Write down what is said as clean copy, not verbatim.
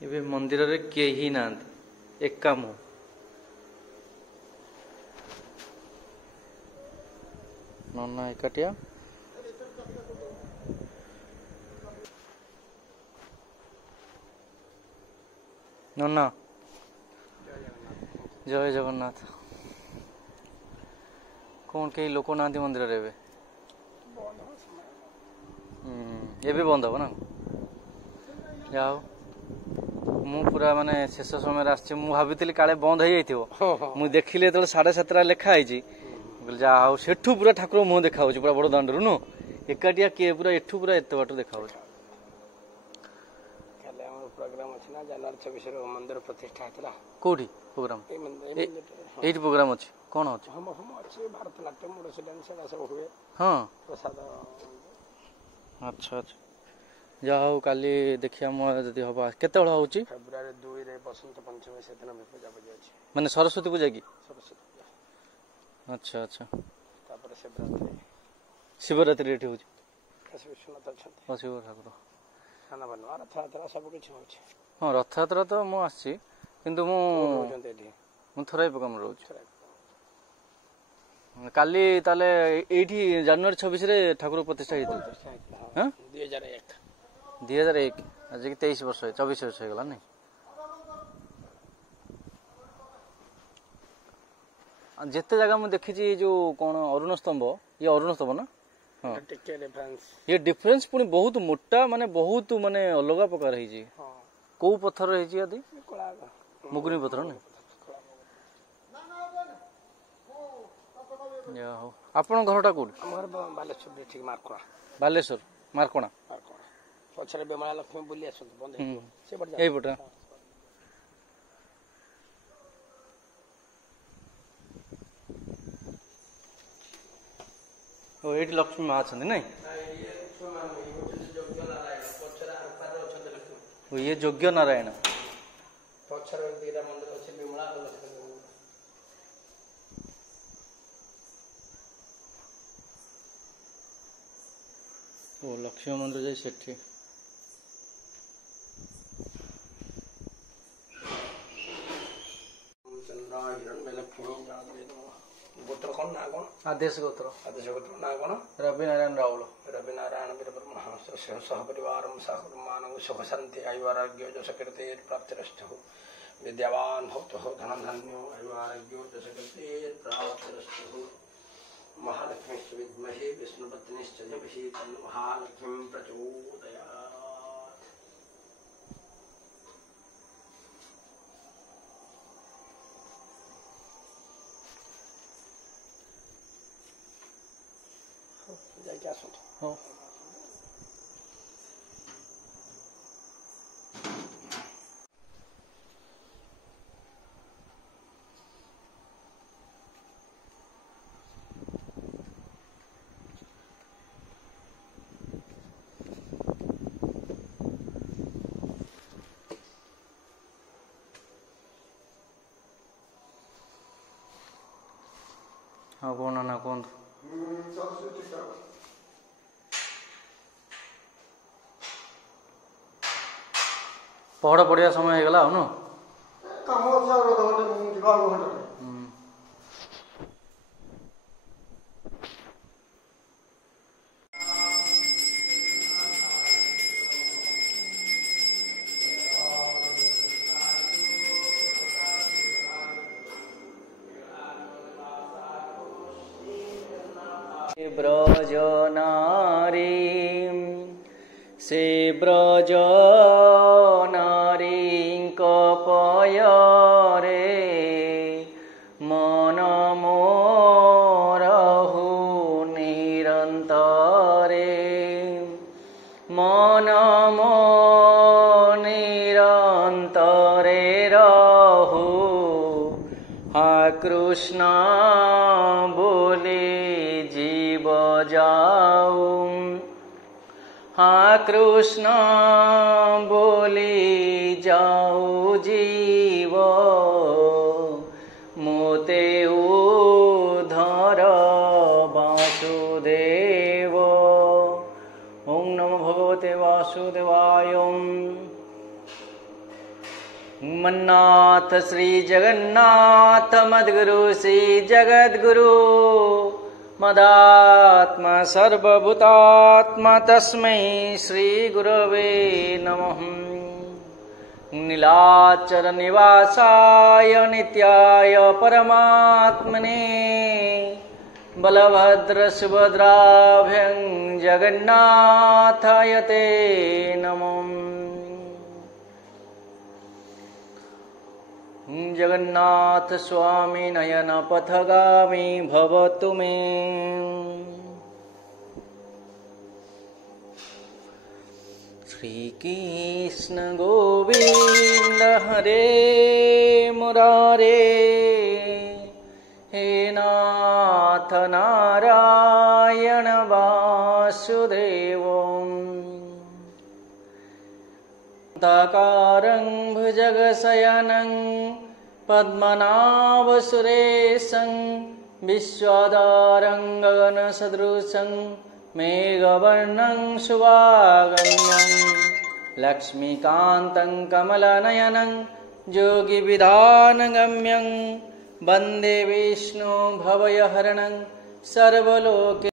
ଏବେ ମନ୍ଦିରରେ କେହି ନାହାନ୍ତି, ଏକା ମୁଁ। ନନା ଏକାଟିଆ। ନନା ଜୟ ଜଗନ୍ନାଥ। କ'ଣ କେହି ଲୋକ ନାହାନ୍ତି ମନ୍ଦିରରେ ଏବେ? ଏବେ ବନ୍ଦ ହବ ନା? ଯାହା ହଉ, ମୁଁ ପୁରା ମାନେ ଶେଷ ସମୟରେ ଆସିଛି। ମୁଁ ଭାବିଥିଲି କାଳେ ବନ୍ଦ ହେଇଯାଇଥିବ। ମୁଁ ଦେଖିଲି ଯେତେବେଳେ 7:30 ଲେଖା ହେଇଛି, ଯାହା ହଉ ସେଠୁ ପୁରା ଠାକୁର ମୁହଁ ଦେଖା ହଉଛି, ପୁରା ବଡ଼ ଦାଣ୍ଡରୁ ନୁହଁ। ଏକାଟିଆ କିଏ ପୁରା ଏଠୁ ପୁରା ଏତେ ବାଟ ଦେଖା ହଉଛି। ପ୍ରୋଗ୍ରାମ ଅଛି ନା ଜାନୁଆରୀ 26 ମନ୍ଦିର ପ୍ରତିଷ୍ଠା ହେଇଥିଲା। କୋଉଠି ପ୍ରୋଗ୍ରାମ? ଏଇଠି ପ୍ରୋଗ୍ରାମ ଅଛି। କ'ଣ ଅଛି? ହୋମ ଅଛି, ଭାରତନାଟ୍ୟମ, ଓଡ଼ିଶୀ ଡ୍ୟାନ୍ସ ଏଗୁଡ଼ା ସବୁ ହୁଏ। ହଁ, ପ୍ରସାଦ। ଆଚ୍ଛା ଆଚ୍ଛା। ଯାହା ହଉ କାଲି ଦେଖିବା ମୁଁ ଯଦି ହବ। କେତେବେଳେ ହଉଛି? ଫେବୃଆରୀ 2ରେ ବସନ୍ତ ପଞ୍ଚମୀ, ସେଦିନ ବି ପୂଜାପୂଜି ଅଛି। ମାନେ ସରସ୍ୱତୀ ପୂଜା କି? ସରସ୍ୱତୀ ପୂଜା। ଆଚ୍ଛା ଆଚ୍ଛା। ତାପରେ ଶିବରାତ୍ରି। ଶିବରାତ୍ରି ଏଠି ହଉଛି। ବିଶ୍ୱନାଥ ଅଛନ୍ତି, ଶିବ ଠାକୁର। ସ୍ନାନପୂର୍ଣ୍ଣିମା, ରଥଯାତ୍ରା ସବୁ କିଛି ହଉଛି। ହଁ, ରଥଯାତ୍ରା ତ ମୁଁ ଆସିଛି, କିନ୍ତୁ ମୁଁ ଥରେ ପ୍ରୋଗ୍ରାମରେ ରହୁଛି। କାଲି ତାହେଲେ ଏଇଠି ଜାନୁଆରୀ 26ରେ ଠାକୁର ପ୍ରତିଷ୍ଠା ହେଇଥିଲା। 2001। ଆଜିକି 23 ବର୍ଷ, 24 ବର୍ଷ ହେଇଗଲା ନାଇଁ? ଯେତେ ଜାଗା ମୁଁ ଦେଖିଛି, ଯୋଉ କ'ଣ ଅରୁଣ ସ୍ତମ୍ଭ, ଇଏ ଅରୁଣ ସ୍ତମ୍ଭ ନା? ହଁ, ଇଏ ଡିଫରେନ୍ସ ପୁଣି ବହୁତ ମୋଟା, ମାନେ ବହୁତ ମାନେ ଅଲଗା ପ୍ରକାର ହେଇଛି। କୋଉ ପଥର ହେଇଛି? ଆଦି ମୁଗୁନି ପଥର ନାଇଁ? ଯାହା ହଉ। ଆପଣଙ୍କ ଘରଟା କୋଉଠି? ବାଲେଶ୍ୱର ମାର୍କଣା। ପଛରେ ବିମଳା ଲକ୍ଷ୍ମୀ ବୁଲି ଆସନ୍ତୁ, ଏଇପଟେ। ଓ, ଏଇଠି ଲକ୍ଷ୍ମୀ ମା ଅଛନ୍ତି ନାଇଁ? ଇଏ ଯୋଗ୍ୟ ନାରାୟଣ। ପଛରେ ଦିଟା ମନ୍ଦିର ଅଛି, ବିମଳା ଲକ୍ଷ୍ମୀ। ଓ, ଲକ୍ଷ୍ମୀ ମନ୍ଦିର ଯାଇ ସେଠି। ଗୋତ୍ର କ'ଣ ନା କ'ଣ? ଆଦେଶ ଗୋତ୍ର। ଆଦେଶ ଗୋତ୍ର ନା କ'ଣ? ରବି ନାରାୟଣ ରାଉଳ। ରବି ନାରାୟଣ ସହ ପରିବାର ମାନଙ୍କୁ ସୁଖ ଶାନ୍ତି ଆୟୁ ଆରୋଗ୍ୟ ଯଶ କୀର୍ତ୍ତି ପ୍ରାପ୍ତିରଷ୍ଟୁ ବିଦ୍ୟାବାନ ଭକ୍ତ ଧନ ଧାନ୍ୟ ଆୟୁ ଆରୋଗ୍ୟ ଯଶ କୀର୍ତ୍ତି ପ୍ରାପ୍ତିରଷ୍ଟୁ महालक्ष्मी विद्महे विष्णुपत्नीश्च धीमहि तन्नो महालक्ष्मी प्रचोदयात्। ଯାଇକି ଆସନ୍ତୁ। ହଁ। ଆଉ କ'ଣ ନା କୁହନ୍ତୁ? ପହଡ଼ ପଡ଼ିବା ସମୟ ହେଇଗଲା ଆଉ ନୁହଁ? କାମ ଅଛି ଆଉ ଯିବା ଆଉ ଘଣ୍ଟାଟେ। ବ୍ରଜ ନାରୀ ସେ ବ୍ରଜ ନାରୀଙ୍କ ପୟରେ ମନ ମୋରହୁ ନିରନ୍ତରେ ମନ ମୋ ନିରନ୍ତରେ ରହୁ हा कृष्ण बोले जीव जाऊ हा कृष्ण बोले जाऊ जीव मोते उधर वासुदेव। ओम नमो भगवते वासुदेवाय। श्रीमन्नाथ श्री जगन्नाथ मद्गुरु श्री जगद्गुरु मदात्मा सर्वभूतात्मा तस्मै श्री गुरवे नमः। नीलाचल निवासाय नित्याय परमात्मने बलभद्र सुभद्राभ्यं जगन्नाथाय ते नमः। जगन्नाथ स्वामी नयन पथगामी भवतु मे। श्री कृष्ण गोविंद हरे मुरारे हे नाथ नारायण वासुदेव। ताकारं भुजगशयनं पद्मनाभसुरेशं विश्वाधारं गगनसदृशं मेघवर्णं शुभागम्यं लक्ष्मीकान्तं कमलनयनं योगिविधानगम्यं वन्दे विष्णु भवयहरणं सर्वलोके